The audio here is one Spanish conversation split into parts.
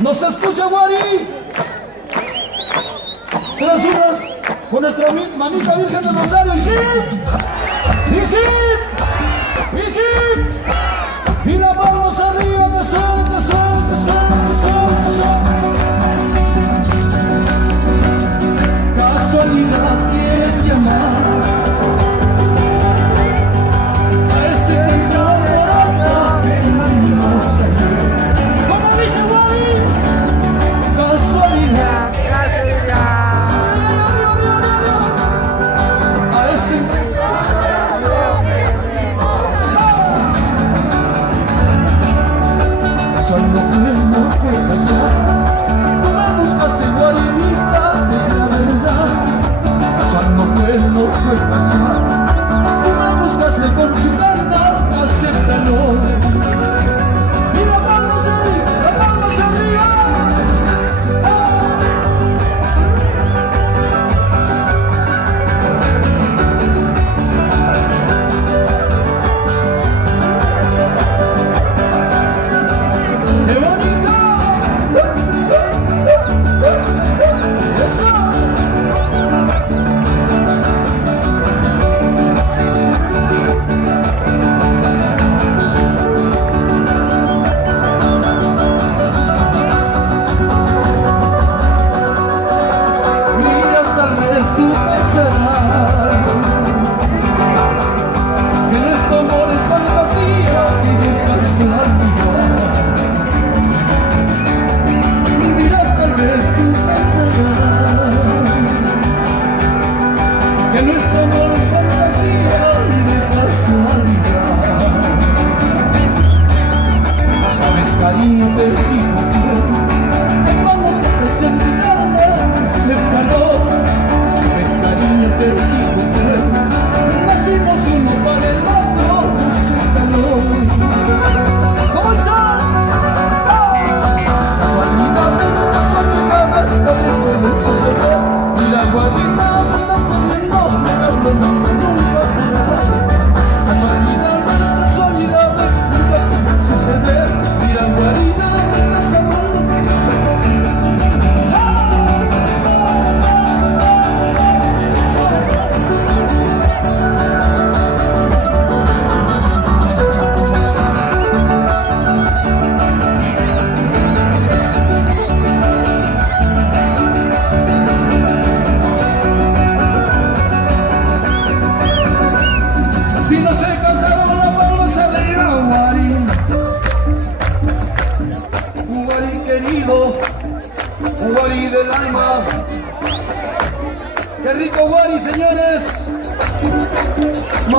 ¿Nos escucha, Guari? Tres unas con nuestra mamita Virgen del Rosario. Y las manos arriba, que son. Casualidad quieres llamar a ese cabrón que no sé. ¿Cómo dice Guay? Casualidad. A ese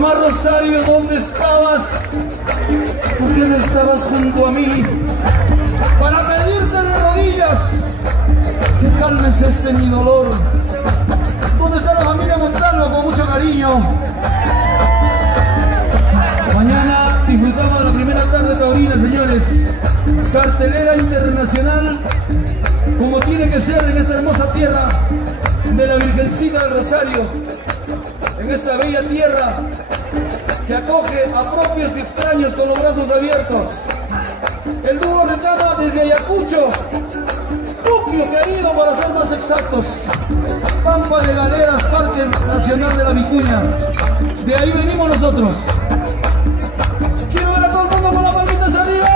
Mamá Rosario, ¿dónde estabas? ¿Por qué no estabas junto a mí? Para pedirte de rodillas que calmes este mi dolor. ¿Dónde está la familia Montalvo? Con mucho cariño. Mañana disfrutamos de la primera tarde taurina, señores. Cartelera internacional, como tiene que ser en esta hermosa tierra de la Virgencita del Rosario, en esta bella tierra que acoge a propios y extraños con los brazos abiertos. El dúo reclama desde Ayacucho, Tokio, que ha ido, para ser más exactos, Pampa de Galeras, Parque Nacional de la Vicuña. De ahí venimos nosotros. Quiero ver a todo el mundo con las palmitas arriba.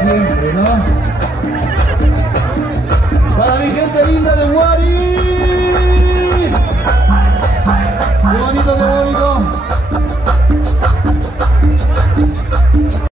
Siempre, ¿no? Para mi gente linda de Huari. Qué bonito, qué bonito.